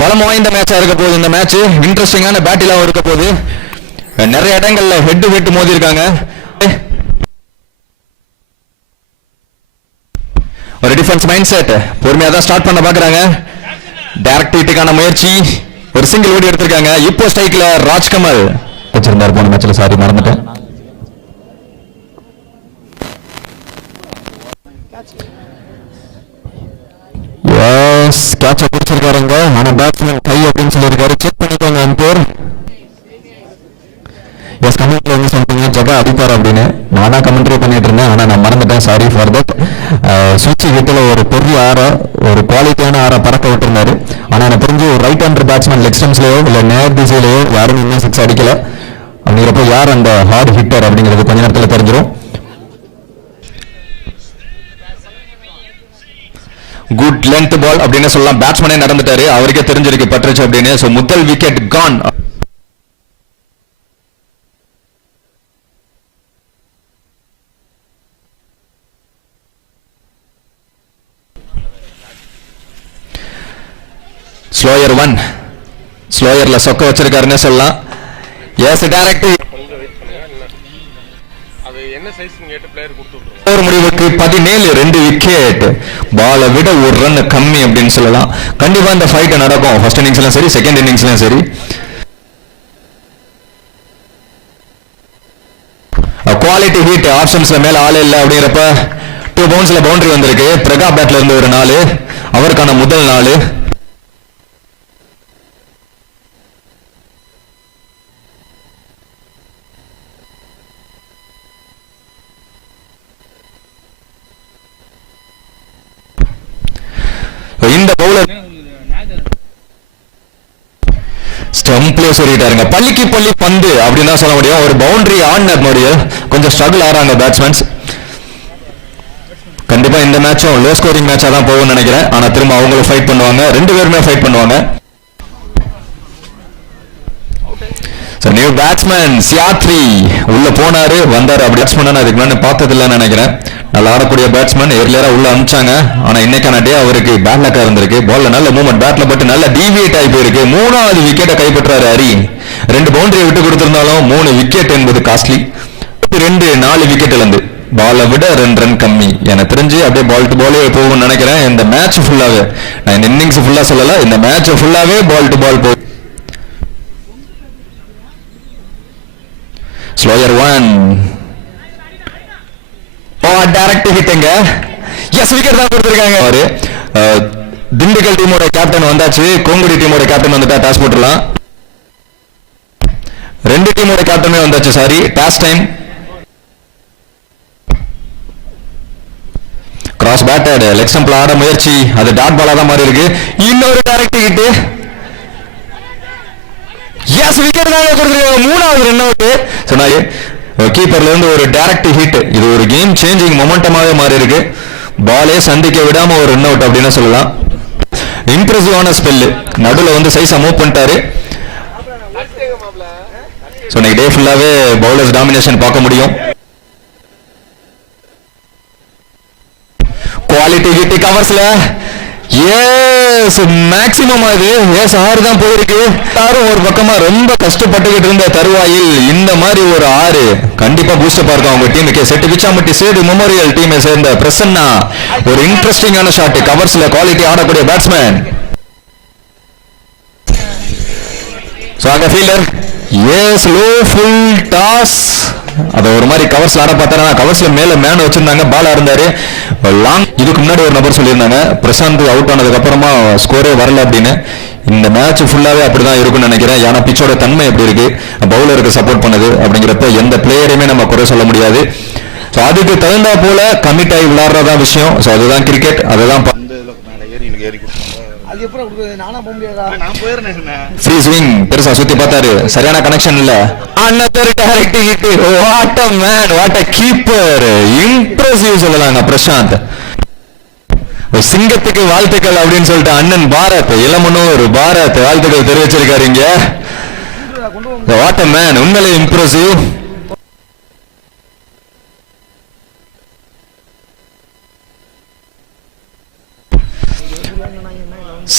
பலம் வாய்ந்த மேட்சா இருக்க போகுது இந்த மேட்ச். இன்ட்ரெஸ்டிங்கான பேட்டிலாவும் இருக்க போகுது. நிறைய இடங்கள்ல ஹெட் டு ஹெட் மோதி இருக்காங்க. ஒரு டிஃபென்ஸ் மைண்ட் செட் பொறுமையா தான் ஸ்டார்ட் பண்ண பாக்குறாங்க. டைரக்ட் ஹிட்டுக்கான முயற்சி, ஒரு சிங்கிள் ஓடி எடுத்திருக்காங்க. இப்போ ஸ்ட்ரைக்ல ராஜ்கமல் வச்சிருந்தார் போன மேட்ச்ல, சாரி மறந்துட்டேன். கேட்ச பிடிச்சிருக்காருங்க. ஆனா பேட்ஸ்மேன் கை அப்படின்னு சொல்லியிருக்காரு. செக் பண்ணிக்கோங்க அம்பேர். எஸ் கமெண்ட்ல வந்து சொல்லிட்டீங்க ஜகா அடிப்பார் அப்படின்னு. நானா கமெண்ட்ரி பண்ணிட்டு இருந்தேன், ஆனா நான் மறந்துட்டேன், சாரி ஃபார் தட். சுவிட்ச் ஹிட்டில் ஒரு பெரிய ஒரு குவாலிட்டியான பறக்க விட்டுருந்தாரு. ஆனா எனக்கு தெரிஞ்சு ஒரு ரைட் ஹேண்டர் பேட்ஸ்மேன் லெக் ஸ்டம்ஸ்லயோ இல்ல நேர் திசையிலயோ யாரும் இன்னும் சிக்ஸ் அடிக்கல. அப்படிங்கிறப்ப யார் அந்த ஹார்ட் ஹிட்டர் அப்படிங்கிறது கொஞ்ச நேரத்தில் தெரிஞ்சிடும். குட் லென்த் பால் அப்படின்னு சொல்லலாம். பேட்ஸ்மேனே நடந்துட்டாரு, அவருக்கே தெரிஞ்சிருக்கு பட்டுருச்சு அப்படின்னு. சோ முதல் விக்கெட் கான். ஸ்லோயர் 1, ஸ்லோயர்ல சொக்க வச்சிருக்காருன்னு சொல்லலாம். எஸ் டைரக்ட் முடிவுக்கு 17 2 விக்கெட். பாலை விட ஒரு ரன் கம்மி அப்படின்னு சொல்லலாம். கண்டிப்பா இந்த ஃபைட் நடக்கும், ஃபர்ஸ்ட் இன்னிங்ஸ்லயும் சரி செகண்ட் இன்னிங்ஸ்லயும் சரி. குவாலிட்டி ஹிட், ஆப்ஷன்ஸ்ல மேல ஆள் இல்லை அப்படிங்கிறப்ப 2 பவுன்ஸ்ல பவுண்டரி வந்திருக்கு. பிரகா பேட்ல இருந்து ஒரு 4, அவருக்கான முதல் 4. இந்த பவுலர் ஸ்டம்ப்ல சொல்லிட்டாருங்க. பள்ளிக்கு பள்ளி பந்து அப்படின்னு தான் சொல்ல முடியும். ஒரு பவுண்டரி ஆடின முடியும். கொஞ்சம் ஸ்ட்ரகிள் ஆறாங்க பேட்ஸ்மேன்ஸ். கண்டிப்பா இந்த மேட்சும் லோ ஸ்கோரிங் மேட்சா தான் போகும்னு நினைக்கிறேன். ஆனா திரும்ப அவங்களும் ஃபைட் பண்ணுவாங்க, 2 பேருமே ஃபைட் பண்ணுவாங்க. நியூ பேட்ஸ்மேன் சியாத்ரி உள்ள போனாரு வந்தாரு. அப்படி பேட்ஸ்மேன் அதுக்கு முன்னாடி பார்த்தது இல்லைன்னு நினைக்கிறேன். நல்லா ஆடக்கூடிய பேட்ஸ்மேன் ஏர்லியரா உள்ள அனுப்பிச்சாங்க. ஆனா இன்னைக்கான டே அவருக்கு பேட் லக்கா இருந்திருக்கு. பால்ல நல்ல மூவ்மெண்ட், பேட்ல பட்டு நல்ல டிவியேட் ஆகி போயிருக்கு. 3வது விக்கெட்டை கைப்பற்றாரு ஹரி. 2 பவுண்டரியை விட்டு கொடுத்திருந்தாலும் 3 விக்கெட் என்பது காஸ்ட்லி. 4 விக்கெட் இழந்து பாலை விட 2 ரன் கம்மி. எனக்கு தெரிஞ்சு அப்படியே பால் டு பாலே போகும்னு நினைக்கிறேன். இந்த மேட்ச் ஃபுல்லாவே, நான் இந்த இன்னிங்ஸ் ஃபுல்லா சொல்லல, இந்த மேட்ச் ஃபுல்லாவே பால் டு பால் போகும். ஸ்லோயர் 1 டைரக்ட் ஹிட்ங்க. எஸ் விக்கெட் தான் கொடுத்திருக்காங்க. திண்டுக்கல் டீமோட கேப்டன் வந்தாச்சு, கோங்குடி டீமோட கேப்டன் வந்துட்டா டாஸ் போட்டுடலாம். 2 டீமோட கேப்டனே வந்தாச்சு. Sorry, toss time. Cross batted, leg ஸ்டம்ப்ல ஆட முயற்சி, அது டாட் பாலா தான் மாறி இருக்கு. இன்னொரு டைரக்ட் ஹிட். எஸ் விக்கெட் தான் கொடுத்திருக்காங்க. 3வது ரன் அவுட். சொன்னாரு கீப்பர்ல இருந்து ஒரு டைரக்ட் ஹிட். இது ஒரு கேம் சேஞ்சிங் மொமெண்டமாவே மாறி இருக்கு. பாலே சந்திக்க விடாம ஒரு ரன் அவுட் அப்படின்னு சொல்லலாம். இம்ப்ரெசிவான ஸ்பெல், நடுவில் வந்து சைஸா மூவ் பண்ணிட்டாரு. சோ இன்னைக்கு டே ஃபுல்லாவே பவுலர்ஸ் டாமினேஷன் பார்க்க முடியும். குவாலிட்டி ஹிட் கவர்ஸ்ல எஸ் மேக்ஸிமம் அது எஸ் 6 தான் போயிருக்கு. யாரும் ஒரு பக்கமா ரொம்ப கஷ்டப்பட்டுக்கிட்டு இருந்த தருவாயில் இந்த மாதிரி ஒரு 6 கண்டிப்பா பூஸ்டப்பா இருக்கும் அவங்க டீமுக்கு. செட்டு விச்சாமட்டி சேது மெமோரியல் டீமை சேர்ந்த பிரசன்னா ஒரு இன்ட்ரெஸ்டிங்கான ஷாட். கவர்ஸ்ல குவாலிட்டி ஆடக்கூடிய batsman. Fielder slow full toss. அத ஒரு மாதிரி கவர்ஸ்ல ஆட பார்த்தாங்க. கவர்ஸ்ல மேல மேன் வச்சிருந்தாங்க, பாலா இருந்தாரு லாங். இதுக்கு முன்னாடி ஒரு நபர் சொல்லியிருந்தாங்க பிரசாந்த் அவுட் ஆனதுக்கு அப்புறமா ஸ்கோரே வரல அப்படின்னு. இந்த மேட்ச் ஃபுல்லாவே அப்படிதான் இருக்கும்னு நினைக்கிறேன். ஏன்னா பிச்சோட தன்மை எப்படி இருக்கு, பவுலருக்கு சப்போர்ட் பண்ணுது அப்படிங்கிறப்ப எந்த பிளேயரையுமே நம்ம குறை சொல்ல முடியாது. ஸோ அதுக்கு தகுந்தா போல கமிட் ஆகி விளையாடுறதா விஷயம். ஸோ அதுதான் கிரிக்கெட். அதுதான் பெருசா சுத்தி பார்த்தாரு, சரியான கனெக்ஷன் இல்ல. another direct hit. what a man, what a keeper. impressive சொல்லலாங்க பிரசாந்த். சிங்கத்துக்கு வாழ்த்துக்கள் அப்படின்னு சொல்லிட்டு அண்ணன் பாரத் இளமனூர் பாரத் வாழ்த்துக்கள் தெரிவிச்சிருக்காரு இங்க. what a man, உண்மையிலே இம்ப்ரெசிவ்.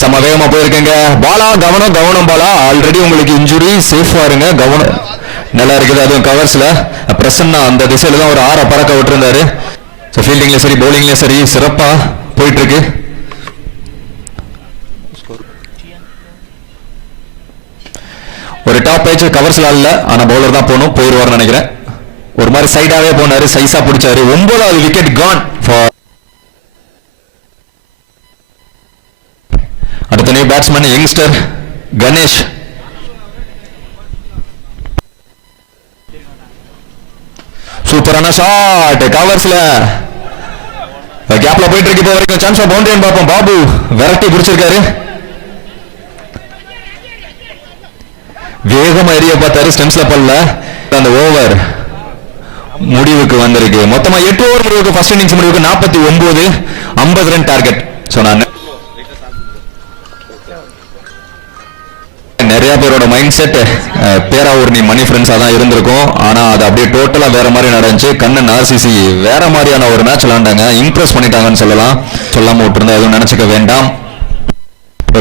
சமவேகமா வேகமா போயிருக்கேங்க. பாலா கவனம் கவனம் பாலா, ஆல்ரெடி உங்களுக்கு இன்ஜுரி, சேஃபா இருங்க, கவனம். நல்லா இருக்குது. அதுவும் கவர்ஸ்ல பிரசன்னா அந்த திசையில தான் ஒரு 6 பறக்க விட்டுருந்தாரு. ஃபீல்டிங்ல சரி பவுலிங்ல சரி சிறப்பா போயிட்டு இருக்கு. ஒரு டாப் பேச்சு கவர்ஸ்ல இல்ல, ஆனா பவுலர் தான் போகணும், போயிருவார்னு நினைக்கிறேன். ஒரு மாதிரி சைடாவே போனாரு, சைஸா பிடிச்சாரு. 9வது விக்கெட் கான். அடுத்த நியூ பேட்ஸ்மேன் யங்ஸ்டர் கணேஷ். சூப்பரான ஷாட் கவர்ஸ்ல, கேப்ல போயிட்டு இருக்கு. இப்போ வரைக்கும் சான்ஸ் பவுண்டரி பார்ப்போம். பாபு விரட்டி பிடிச்சிருக்காரு, வேகமா எரிய பார்த்தாரு, ஸ்டெம்ஸ்ல பல்ல. அந்த ஓவர் முடிவுக்கு வந்திருக்கு. மொத்தமா 8 ஓவர் முடிவுக்கு, ஃபர்ஸ்ட் இன்னிங்ஸ் முடிவுக்கு 49, 50 ரன் டார்கெட். சொன்னாங்க நிறைய பேரோட மைண்ட் செட் பேராவூர்னி மணி ஃப்ரெண்ட்ஸா தான் இருந்திருக்கும். ஆனா அது அப்படியே டோட்டலா வேற மாதிரி நடந்துச்சு. கண்ணன் ஆர்சிசி வேற மாதிரியான ஒரு மேட்ச் விளையாண்டாங்க, இம்ப்ரெஸ் பண்ணிட்டாங்கன்னு சொல்லலாம். சொல்லாம விட்டுருந்தா எதுவும் நினைச்சுக்க வேண்டாம்.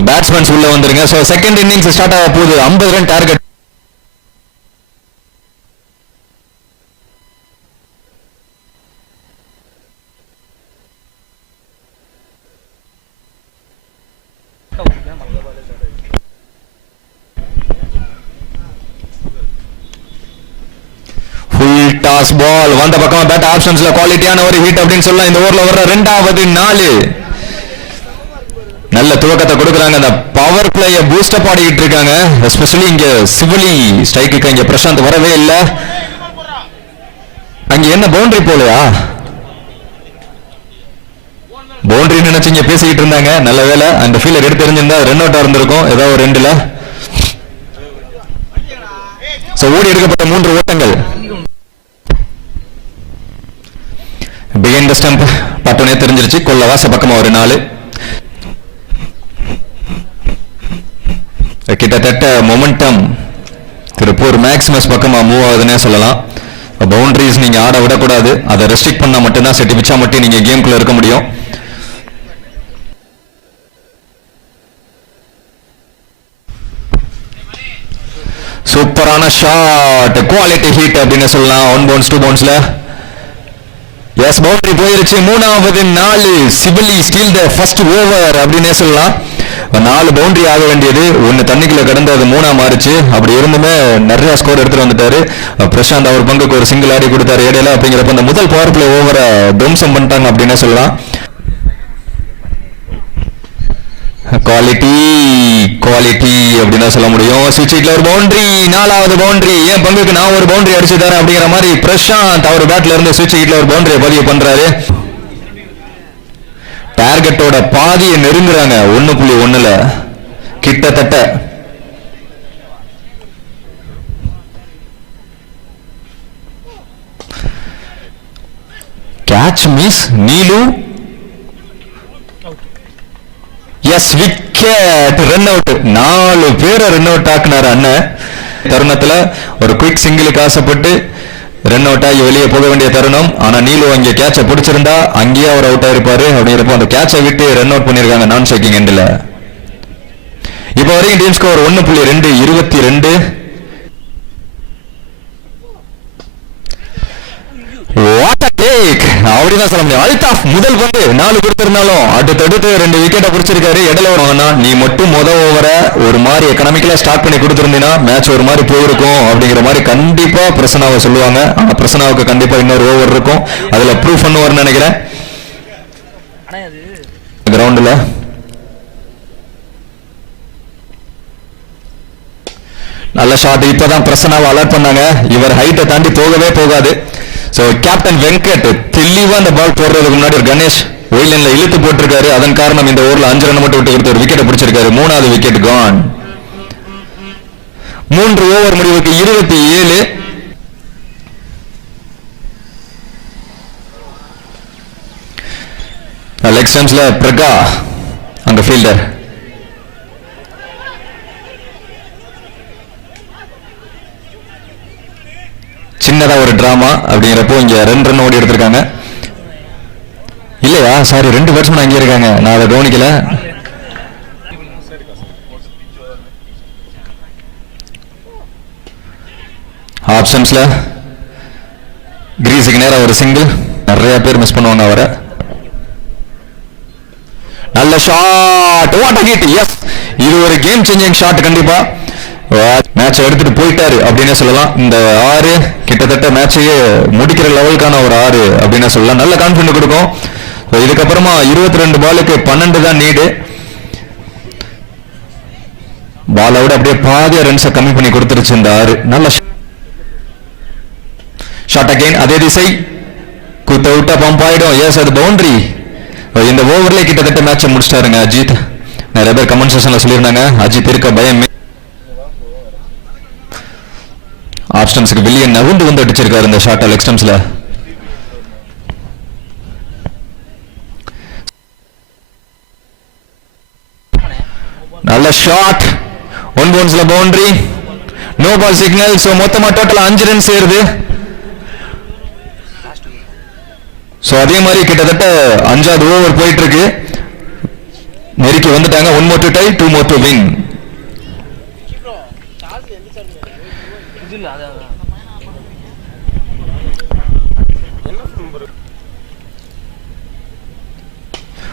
பேட்ஸ்மேன்ஸ் உள்ள வந்துருங்க. சோ செகண்ட் இன்னிங்ஸ் ஸ்டார்ட் ஆக போகுது. 50 ரன் டார்கெட். டாஸ் பால் வந்த பக்கம் பேட் ஆப்ஷன்ஸ்ல குவாலிட்டியான ஒரு ஹிட் அப்படின்னு சொல்லலாம். இந்த ஓவர்ல வர்ற 2வது 4 நல்ல துவக்கத்தை கொடுக்குறாங்க. அந்த பவர் பிளேய பூஸ்ட் அப் ஆடிக்கிட்டு இருக்காங்க. எஸ்பெஷலி இங்க சிவலி ஸ்ட்ரைக்குக்கு இங்க பிரசாந்த் வரவே இல்லை. அங்க என்ன பவுண்டரி போலையா? பவுண்டரி நினைச்சு இங்க பேசிக்கிட்டு இருந்தாங்க. நல்ல வேலை அந்த ஃபீல்டர் எடுத்து தெரிஞ்சிருந்தா ரன் அவுட்டா இருந்திருக்கும் ஏதாவது ஒரு 2ல. ஓடி எடுக்கப்பட்ட 3 ஓட்டங்கள். பிகைன் தி ஸ்டம்ப் பட்டனே தெரிஞ்சிருச்சு. கொல்ல வாச பக்கமா ஒரு 4. கிட்டத்தட்ட மொமெண்டம் திருப்பூர் மேக்ஸிமஸ் பக்கமா மூவ் ஆகுதுன்னே சொல்லலாம். பவுண்டரிஸ் நீங்க ஆட விடக்கூடாது. அதை ரெஸ்ட்ரிக்ட் பண்ணா மட்டும்தான், செட்டி பிச்சா மட்டும் நீங்க கேம்குள்ள இருக்க முடியும். சூப்பரான ஷாட், குவாலிட்டி ஹிட் அப்படின்னு சொல்லலாம். 1 பவுன்ஸ் 2 பவுன்ஸ்ல எஸ் பவுண்டரி போயிருச்சு. 3வது 4 சிவலி ஸ்டீல் த ஃபர்ஸ்ட் ஓவர் அப்படின்னே சொல்லலாம். 4 பவுண்டரி ஆக வேண்டியது 1 தண்ணிக்குள்ள கடந்து அது 3ஆ மாறிச்சு. அப்படி இருந்துமே நிறைய ஸ்கோர் எடுத்துட்டு வந்துட்டாரு. பிரசாந்த் அவர் பங்குக்கு ஒரு சிங்கிள் ஆடி கொடுத்தாரு இடையில. அப்படிங்கிறப்ப அந்த முதல் பவர் பிளே ஓவரை துவம்சம் பண்ணிட்டாங்க அப்படின்னே சொல்லலாம். குவாலிட்டி குவாலிட்டி அப்படின்னு சொல்ல முடியும். சுவிட்ச்ல ஒரு பவுண்டரி, 4வது பவுண்டரி. என் பங்குக்கு நான் ஒரு பவுண்டரி அடிச்சு தரேன் அப்படிங்கிற மாதிரி பிரசாந்த் அவர் பேட்ல இருந்து சுவிட்ச்ல ஒரு பவுண்டரியை பதிவு பண்றாரு. டார்கெட்டோட பாதியை நெருங்குறாங்க. 1.1ல கிட்டத்தட்ட. Catch miss Neelu. S wicket, run out. 4 பேரை ரன் அவுட் ஆக்குனாரு அண்ணன். தருணத்துல ஒரு குயிக் சிங்கிளுக்கு ஆசைப்பட்டு ரன் அவுட் ஆகி வெளியே போக வேண்டிய தருணம். ஆனா நீலு அங்கே கேட்சை பிடிச்சிருந்தா அங்கேயே அவர் அவுட் ஆயிருப்பாரு. அப்படிங்கிறப்ப அந்த கேட்சை விட்டு ரன் அவுட் பண்ணிருக்காங்க நான் ஷேக்கிங் எண்ட்ல. இப்ப வரைக்கும் team score 1.2 22. What a take அப்படிதான் சொல்ல முடியும். அல்தாஃப் முதல் பந்து 4 கொடுத்திருந்தாலும் அடுத்தடுத்து 2 விக்கெட்டை பிடிச்சிருக்காரு. இடையில நீ மட்டும் ஓவரை ஒரு மாதிரி எக்கனாமிக்கலா ஸ்டார்ட் பண்ணி கொடுத்திருந்தீங்கன்னா மேட்ச் ஒரு மாதிரி போயிருக்கும் அப்படிங்கிற மாதிரி கண்டிப்பா பிரசனாவை சொல்லுவாங்க. ஆனா பிரசனாவுக்கு கண்டிப்பா இன்னொரு ஓவர் இருக்கும். அதுல ப்ரூஃப் பண்ணுவார்னு நினைக்கிறேன். கிரவுண்ட்ல நல்ல ஷாட். இப்பதான் பிரசனாவை அலர்ட் பண்ணாங்க. இவர் ஹைட்டை தாண்டி போகவே போகாது. சோ கேப்டன் வெங்கட் தெளிவா அந்த பால் போடுறதுக்கு முன்னாடி ஒரு கணேஷ் ஒயிலன்ல இழுத்து போட்டிருக்காரு. அதன் காரணம் இந்த ஓவர்ல 5 ரன் மட்டும் விட்டு கொடுத்து ஒரு விக்கெட்டை பிடிச்சிருக்காரு. 3வது விக்கெட் கான். 3 ஓவர் முடிவுக்கு 27. லெக் ஸ்டம்ப்ஸ்ல பிரகா அங்க ஃபீல்டர். சின்னதா ஒரு டிராமா அப்படிங்கிறப்போ இங்க 2 ரன் ஓடி எடுத்திருக்காங்க. இல்லையா சாரி 2 பேட்ஸ்மேன் அங்கே இருக்காங்க. நான் அதை கவனிக்கல. ஆப்ஷன்ஸ்ல கிரீஸுக்கு நேரம் ஒரு சிங்கிள், நிறைய பேர் மிஸ் பண்ணுவாங்க அவரை. நல்ல shot, what a hit. Yes, இது ஒரு கேம் சேஞ்சிங் ஷாட். கண்டிப்பா மேட்ச் எடுத்துட்டு போயிட்டாரு அப்படின்னு சொல்லலாம். இந்த 6 கிட்டத்தட்ட மேட்சையே முடிக்கிற லெவலுக்கான ஒரு 6 அப்படின்னு சொல்லலாம். நல்ல கான்ஃபிடன்ட் கொடுக்கும். இதுக்கப்புறமா 22 பாலுக்கு 12 தான் நீடு. பாலை விட அப்படியே பாதியா ரன்ஸை கம்மி பண்ணி கொடுத்துருச்சு இந்த 6. நல்ல ஷாட் அகைன், அதே திசை, குத்த விட்டா பம்ப் ஆயிடும். எஸ், அது பவுண்டரி. இந்த ஓவர்ல கிட்டத்தட்ட மேட்சை முடிச்சிட்டாருங்க அஜித். நிறைய பேர் கமெண்ட் செக்ஷன்ல சொல்லியிருந்தாங்க அஜித் இருக்க பயம். ஆப்ஷன்ஸ்க்கு வில்லியன் நவுண்டு வந்து அடிச்சிருக்காரு இந்த ஷாட் லெக் ஸ்டம்ப்ஸ்ல. நல்ல ஷாட், 1 பவுன்ஸ்ல boundary, no ball signal. So மொத்தமா டோட்டல் 5 ரன் சேருது. சோ அதே மாதிரி கிட்டத்தட்ட 5வது ஓவர் போயிட்டு இருக்கு. நெருக்கி வந்துட்டாங்க. 1 more to tie, 2 more to win.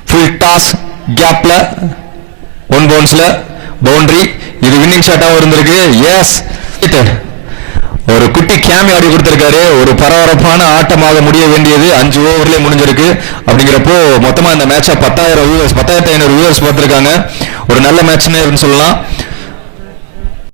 Full toss கேப்ல 1 பவுன்ஸ்ல பவுண்டரி. இது வின்னிங் ஷாட்டாவும் இருந்திருக்கு. எஸ், ஒரு குட்டி கேமி ஆடி கொடுத்திருக்காரு. ஒரு பரபரப்பான ஆட்டமாக முடிய வேண்டியது 5 ஓவர்லயே முடிஞ்சிருக்கு. அப்படிங்கிறப்போ மொத்தமா இந்த மேட்சை 10,500 வியூவர்ஸ் பார்த்திருக்காங்க. ஒரு நல்ல மேட்ச்னு சொல்லலாம்.